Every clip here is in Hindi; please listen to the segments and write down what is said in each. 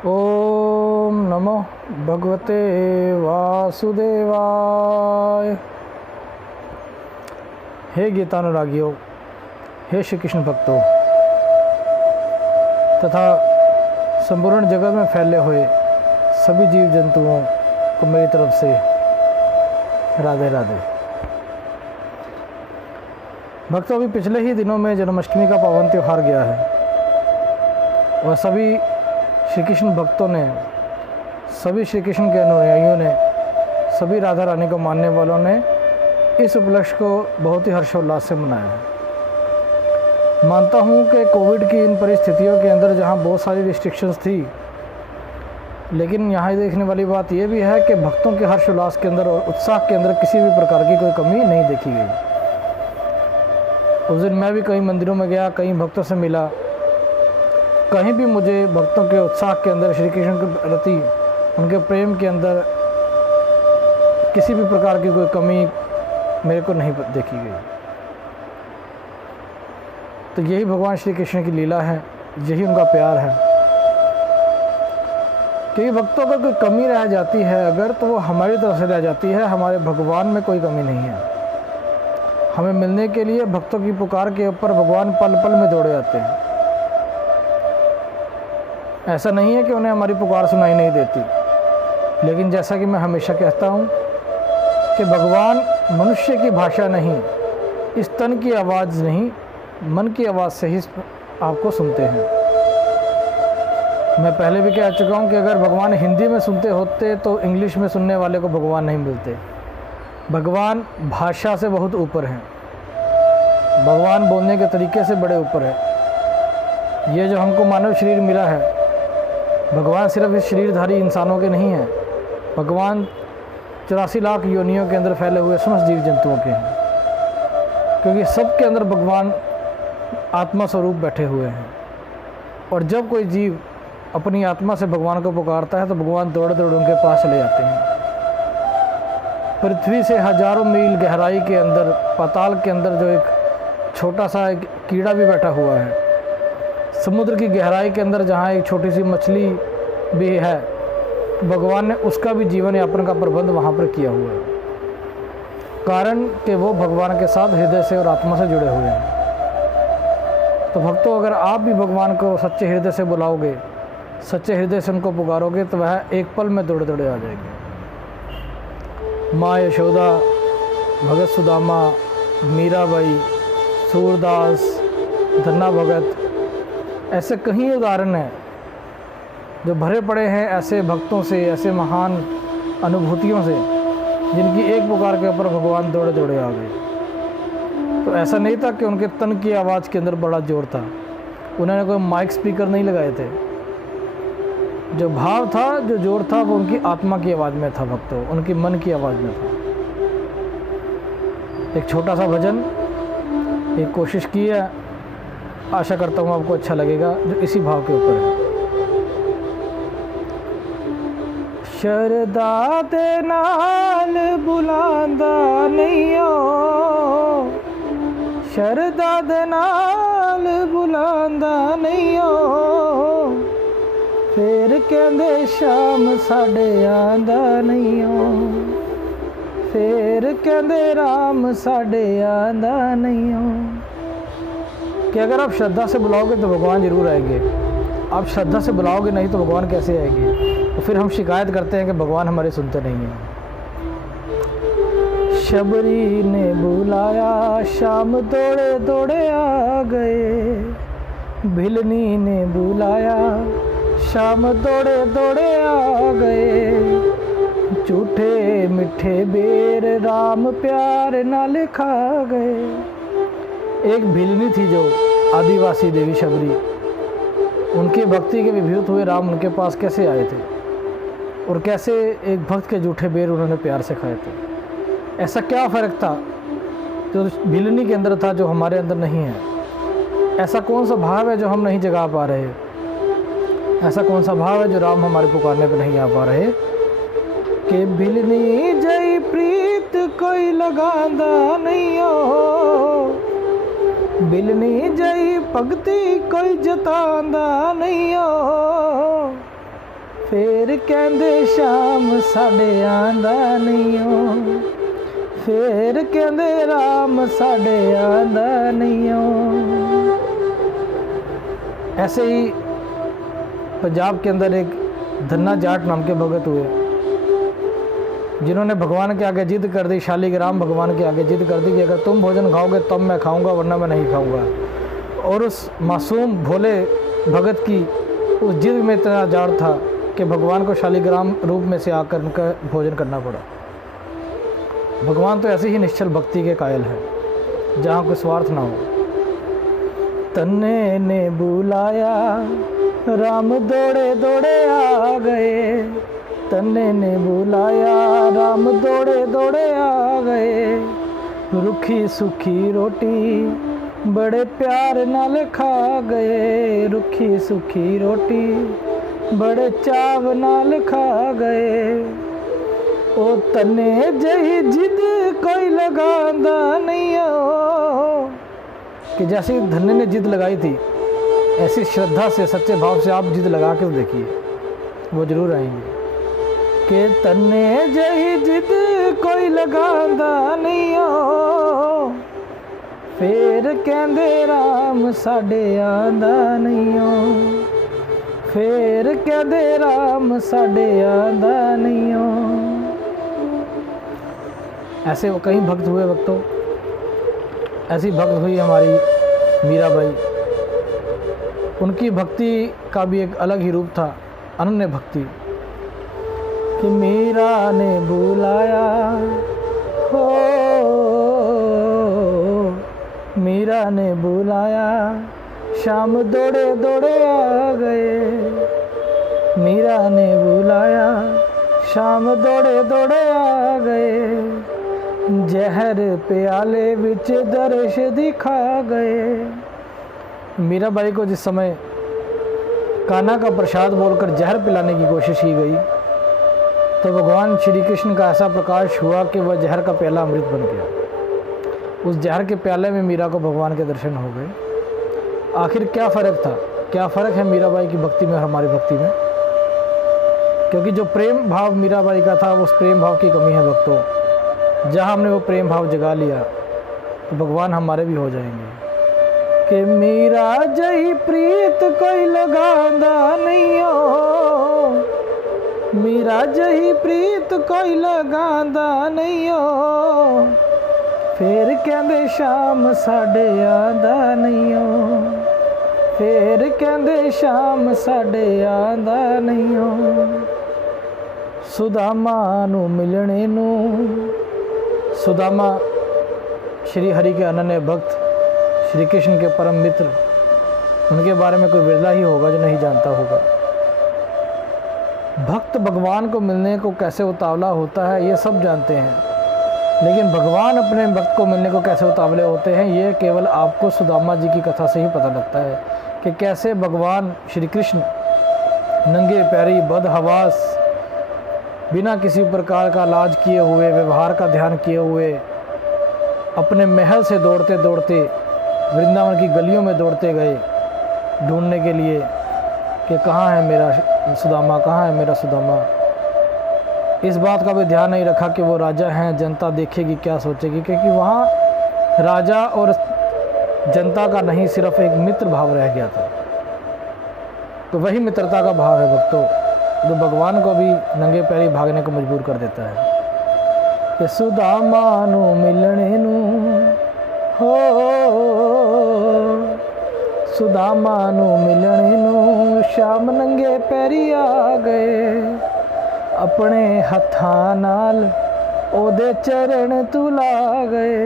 ओम नमो भगवते वासुदेवाय। हे गीतानुरागियों, हे श्री कृष्ण भक्तों तथा संपूर्ण जगत में फैले हुए सभी जीव जंतुओं को मेरी तरफ से राधे राधे। भक्तों, अभी पिछले ही दिनों में जन्माष्टमी का पावन त्यौहार गया है और सभी श्री कृष्ण भक्तों ने, सभी श्री कृष्ण के अनुयायियों ने, सभी राधा रानी को मानने वालों ने इस उपलक्ष्य को बहुत ही हर्षोल्लास से मनाया है। मानता हूँ कि कोविड की इन परिस्थितियों के अंदर जहाँ बहुत सारी रिस्ट्रिक्शंस थी, लेकिन यहाँ देखने वाली बात यह भी है कि भक्तों के हर्षोल्लास के अंदर और उत्साह के अंदर किसी भी प्रकार की कोई कमी नहीं देखी गई। उस दिन मैं भी कई मंदिरों में गया, कई भक्तों से मिला, कहीं भी मुझे भक्तों के उत्साह के अंदर, श्री कृष्ण के प्रति उनके प्रेम के अंदर किसी भी प्रकार की कोई कमी मेरे को नहीं देखी गई। तो यही भगवान श्री कृष्ण की लीला है, यही उनका प्यार है। क्योंकि भक्तों को कोई कमी रह जाती है अगर, तो वो हमारी तरफ से रह जाती है, हमारे भगवान में कोई कमी नहीं है। हमें मिलने के लिए भक्तों की पुकार के ऊपर भगवान पल पल में दौड़े आते हैं। ऐसा नहीं है कि उन्हें हमारी पुकार सुनाई नहीं देती, लेकिन जैसा कि मैं हमेशा कहता हूँ कि भगवान मनुष्य की भाषा नहीं, इस तन की आवाज़ नहीं, मन की आवाज़ से ही आपको सुनते हैं। मैं पहले भी कह चुका हूँ कि अगर भगवान हिंदी में सुनते होते तो इंग्लिश में सुनने वाले को भगवान नहीं मिलते। भगवान भाषा से बहुत ऊपर हैं, भगवान बोलने के तरीके से बड़े ऊपर है। ये जो हमको मानव शरीर मिला है, भगवान सिर्फ इस शरीरधारी इंसानों के नहीं हैं, भगवान 84 लाख योनियों के अंदर फैले हुए समस्त जीव जंतुओं के हैं, क्योंकि सबके अंदर भगवान आत्मा स्वरूप बैठे हुए हैं। और जब कोई जीव अपनी आत्मा से भगवान को पुकारता है तो भगवान दौड़ दौड़ उनके पास चले जाते हैं। पृथ्वी से हजारों मील गहराई के अंदर, पाताल के अंदर जो एक छोटा सा एक कीड़ा भी बैठा हुआ है, समुद्र की गहराई के अंदर जहाँ एक छोटी सी मछली भी है, भगवान ने उसका भी जीवन यापन का प्रबंध वहाँ पर किया हुआ है। कारण कि वो भगवान के साथ हृदय से और आत्मा से जुड़े हुए हैं। तो भक्तों, अगर आप भी भगवान को सच्चे हृदय से बुलाओगे, सच्चे हृदय से उनको पुकारोगे, तो वह एक पल में दौड़े दौड़े आ जाएंगे। माँ यशोदा, भगत सुदामा, मीराबाई, सूरदास, धन्ना भगत, ऐसे कई उदाहरण हैं जो भरे पड़े हैं ऐसे भक्तों से, ऐसे महान अनुभूतियों से, जिनकी एक पुकार के ऊपर भगवान दौड़े दौड़े आ गए। तो ऐसा नहीं था कि उनके तन की आवाज़ के अंदर बड़ा जोर था, उन्होंने कोई माइक स्पीकर नहीं लगाए थे। जो भाव था, जो जोर था, वो उनकी आत्मा की आवाज़ में था भक्तों, उनकी मन की आवाज़ में था। एक छोटा सा भजन, एक कोशिश की है, आशा करता हूँ आपको अच्छा लगेगा, जो इसी भाव के ऊपर है। शरदा दे नाल बुलांदा नहीं हो, शरदा दे नाल बुलांदा नहीं हो, फिर कहंदे शाम साडे आंदा नहीं हो, फिर कहंदे राम साडे आंदा नहीं हो। कि अगर आप श्रद्धा से बुलाओगे तो भगवान जरूर आएंगे, आप श्रद्धा से बुलाओगे नहीं तो भगवान कैसे आएंगे। तो फिर हम शिकायत करते हैं कि भगवान हमारे सुनते नहीं हैं। शबरी ने बुलाया, शाम दौड़े दौड़े आ गए, भिलनी ने बुलाया, शाम दौड़े दौड़े आ गए, झूठे मिठे बेर राम प्यार नाल खा गए। एक भिलनी थी जो आदिवासी देवी शबरी, उनके भक्ति के विभूत हुए राम उनके पास कैसे आए थे और कैसे एक भक्त के जूठे बेर उन्होंने प्यार से खाए थे। ऐसा क्या फ़र्क था जो भिलनी के अंदर था, जो हमारे अंदर नहीं है? ऐसा कौन सा भाव है जो हम नहीं जगा पा रहे? ऐसा कौन सा भाव है जो राम हमारे पुकारने पर नहीं आ पा रहे? कि भिलनी जई प्रीत कोई लगांदा नहीं हो, बिलनी जई भगती कोई जतांदा नहीं हो, फिर कहंदे शाम साडे आंदा नहीं हो, फिर कहंदे राम साडे आंदा नहीं हो। ऐसे ही पंजाब के अंदर एक धन्ना जाट नाम के भगत हुए, जिन्होंने भगवान के आगे जिद कर दी, शालिग्राम भगवान के आगे जिद कर दी कि अगर तुम भोजन खाओगे तब मैं खाऊंगा, वरना मैं नहीं खाऊंगा। और उस मासूम भोले भगत की उस जिद में इतना जाड़ था कि भगवान को शालिग्राम रूप में से आकर उनका भोजन करना पड़ा। भगवान तो ऐसे ही निश्चल भक्ति के कायल है जहाँ कोई स्वार्थ ना हो। तन्ने ने बुलाया राम दौड़े दौड़े आ गए, तन्ने ने बुलाया राम दौड़े दौड़े आ गए। रुखी सुखी रोटी बड़े प्यार नाल खा गए, रुखी सुखी रोटी बड़े चाव नाल खा गए। ओ तन्ने जही जिद कोई लगांदा नहीं हो, कि जैसे धन्ने ने जिद लगाई थी ऐसी श्रद्धा से सच्चे भाव से आप जिद लगा के देखिए, वो जरूर आएंगे। के तन्ने जही जिद कोई लगांदा नहीं हो, फिर कहंदे राम साडे आंदा नहीं हो, फिर कहंदे राम साडे आंदा नहीं हो। ऐसे कई भक्त हुए भक्तों। ऐसी भक्त हुई हमारी मीराबाई। उनकी भक्ति का भी एक अलग ही रूप था, अनन्य भक्ति। कि मीरा ने बुलाया हो, मीरा ने बुलाया शाम दौड़े दौड़े आ गए, मीरा ने बुलाया शाम दौड़े दौड़े आ गए। जहर प्याले विच दर्श दिखा गए। मीराबाई को जिस समय कान्हा का प्रसाद बोलकर जहर पिलाने की कोशिश की गई तो भगवान श्री कृष्ण का ऐसा प्रकाश हुआ कि वह जहर का प्याला अमृत बन गया। उस जहर के प्याले में मीरा को भगवान के दर्शन हो गए। आखिर क्या फ़र्क था, क्या फ़र्क है मीराबाई की भक्ति में और हमारी भक्ति में? क्योंकि जो प्रेम भाव मीराबाई का था उस प्रेम भाव की कमी है भक्तों। जहाँ हमने वो प्रेम भाव जगा लिया तो भगवान हमारे भी हो जाएंगे। कि मीरा जही प्रीत कोई लगांदा नहीं हो, मीरा जही प्रीत कोई लगांदा नहीं हो, फिर कहंदे शाम साडे आंदा नहीं हो, फिर कहंदे शाम साडे आंदा नहीं हो। सुदामा नू मिलने नू, सुदामा श्री हरि के अनन्य भक्त, श्री कृष्ण के परम मित्र, उनके बारे में कोई विरला ही होगा जो नहीं जानता होगा। भक्त भगवान को मिलने को कैसे उतावला होता है ये सब जानते हैं, लेकिन भगवान अपने भक्त को मिलने को कैसे उतावले होते हैं ये केवल आपको सुदामा जी की कथा से ही पता लगता है कि कैसे भगवान श्री कृष्ण नंगे पैरी बदहवास बिना किसी प्रकार का लाज किए हुए, व्यवहार का ध्यान किए हुए, अपने महल से दौड़ते दौड़ते वृंदावन की गलियों में दौड़ते गए ढूंढने के लिए कि कहाँ है मेरा सुदामा, कहाँ है मेरा सुदामा। इस बात का भी ध्यान नहीं रखा कि वो राजा हैं, जनता देखेगी क्या सोचेगी, क्योंकि वहाँ राजा और जनता का नहीं सिर्फ एक मित्र भाव रह गया था। तो वही मित्रता का भाव है भक्तों जो भगवान को भी नंगे पैरी भागने को मजबूर कर देता है। कि सुदामा नू मिलने नू हो, सुदामा नू मिलने नू शाम नंगे पैरी आ गए, अपने हत्थां नाल ओदे चरण तुला गए।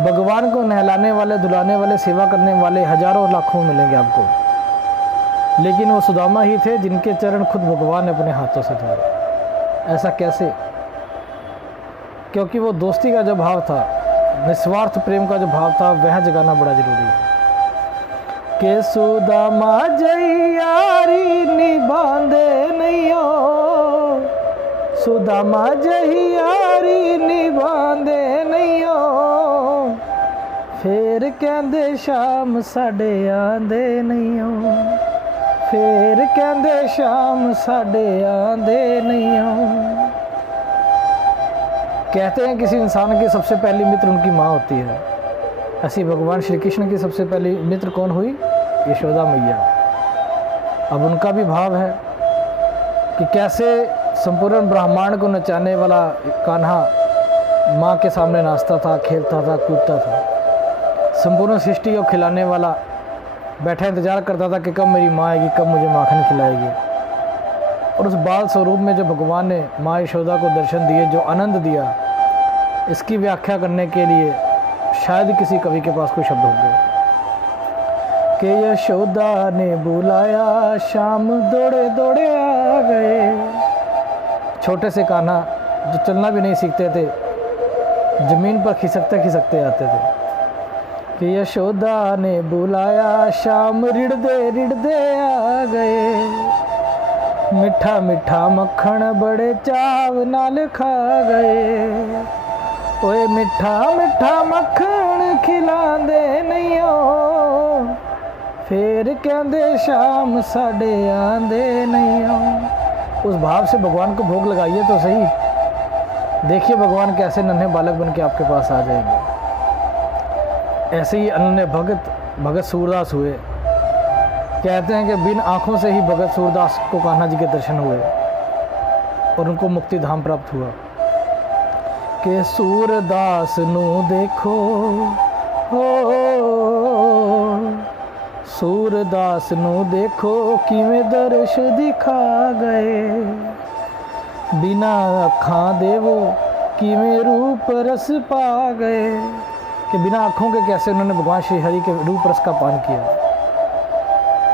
भगवान को नहलाने वाले, धुलाने वाले, सेवा करने वाले हजारों लाखों मिलेंगे आपको, लेकिन वो सुदामा ही थे जिनके चरण खुद भगवान ने अपने हाथों से धोए। ऐसा कैसे? क्योंकि वो दोस्ती का जो भाव था, निस्वार्थ प्रेम का जो भाव था, वह जगाना बड़ा जरूरी है। के सुदामा जई यारी निभांदे नहीं हो, सुदामा जही यारी निभांदे नहीं हो, फिर कहंदे शाम साडे आंदे नहीं हो, फिर कहंदे शाम साढ़े आंदे नहीं आओ। कहते हैं किसी इंसान की सबसे पहली मित्र उनकी माँ होती है, ऐसी भगवान श्री कृष्ण की सबसे पहली मित्र कौन हुई? यशोदा मैया। अब उनका भी भाव है कि कैसे संपूर्ण ब्रह्मांड को नचाने वाला कान्हा माँ के सामने नाचता था, खेलता था, कूदता था। संपूर्ण सृष्टि को खिलाने वाला बैठा इंतजार करता था कि कब मेरी माँ आएगी, कब मुझे माखन खिलाएगी। और उस बाल स्वरूप में जो भगवान ने माँ यशोदा को दर्शन दिए, जो आनंद दिया, इसकी व्याख्या करने के लिए शायद किसी कवि के पास कोई शब्द होंगे कि यशोदा ने बुलाया शाम दौड़े दौड़े आ गए। छोटे से कान्हा जो चलना भी नहीं सीखते थे, ज़मीन पर खिसकते खिसकते आते थे कि यशोदा ने बुलाया शाम रिड़दे आ गए। मीठा मीठा मक्खन बड़े चाव नाल खा गए। ओए मीठा मीठा मक्खन खिलांदे नहीं हो, फिर कहंदे शाम साढ़े आंदे नहीं हो। उस भाव से भगवान को भोग लगाइए तो सही। देखिए भगवान कैसे नन्हे बालक बन के आपके पास आ जाएंगे। ऐसे ही अनन्य भगत सूरदास हुए। कहते हैं कि बिन आँखों से ही भगत सूरदास को कान्हा जी के दर्शन हुए और उनको मुक्ति धाम प्राप्त हुआ। कि सूरदास नू देखो हो, सूरदास नू देखो किवें दर्श दिखा गए। बिना अखां देवो किवें रूप रस पा गए। कि बिना आँखों के कैसे उन्होंने भगवान श्री हरि के रूप रस का पान किया।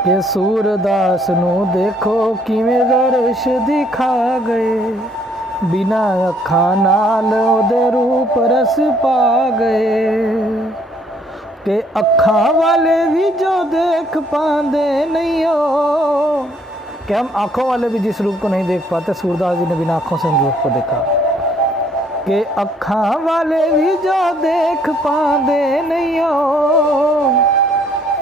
कि सूरदास नू देखो किवें दर्श दिखा गए। बिना अखां नाल ओदे रूप रस पा गए। कि अखां वाले भी जो देख पांदे नहीं हो, कि हम आँखों वाले भी जिस रूप को नहीं देख पाते, सूरदास जी ने बिना आँखों से उन रूप को देखा। कि अखां वाले भी जो देख पांदे नहीं हो,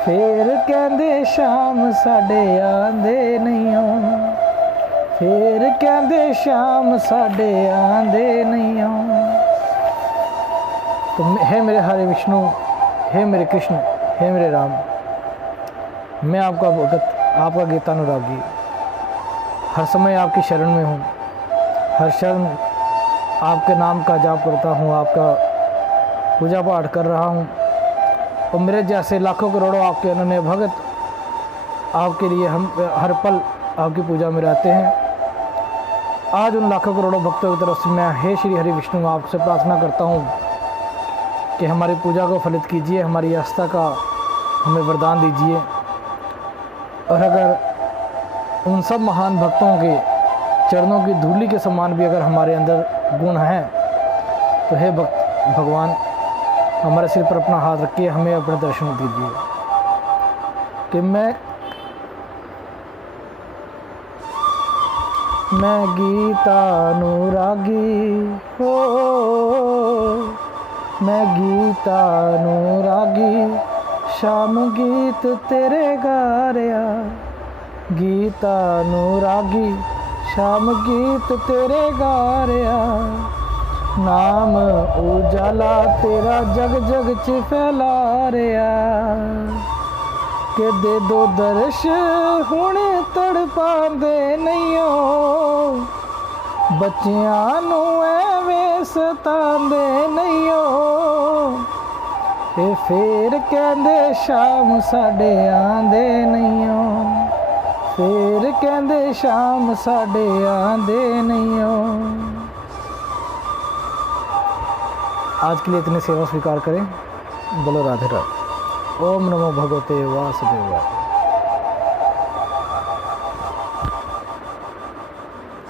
फिर कहंदे शाम साढ़े आंदे नहीं हो। फिर कहंदे शाम साढ़े आंदे नहीं हो। तो हे मेरे हरे विष्णु, हे मेरे कृष्ण, हे मेरे राम, मैं आपका भगत, आपका गीतानुरागी, हर समय आपकी शरण में हूँ। हर क्षण आपके नाम का जाप करता हूँ, आपका पूजा पाठ कर रहा हूँ। और मेरे जैसे लाखों करोड़ों आपके अनन्य भगत आपके लिए हम हर पल आपकी पूजा में रहते हैं। आज उन लाखों करोड़ों भक्तों की तरफ से मैं हे श्री हरि विष्णु आपसे प्रार्थना करता हूँ कि हमारी पूजा को फलित कीजिए, हमारी आस्था का हमें वरदान दीजिए। और अगर उन सब महान भक्तों के चरणों की धूली के समान भी अगर हमारे अंदर गुण हैं, तो हे भगवान हमारे सिर पर अपना हाथ रखिए, हमें अपने दर्शन दीजिए। कि मैं गीतानुरागी हो, मैं गीतानुरागी, शाम गीत तेरे गा रहा। गीतानुरागी शाम गीत तेरे गा रहा। नाम उजाला तेरा जग जग च फैला रहा। कि दे दो दर्श हुणे तड़पांदे नहीं हो, बच्चियां नू एवें सतांदे नहीं हो। ते फिर कहंदे शाम साढ़े आंदे नहीं हो। फिर कहंदे शाम साढ़े आंदे नहीं हो। आज के लिए इतनी सेवा स्वीकार करें। बोलो राधे राधे। ओम नमो भगवते वासुदेवाय।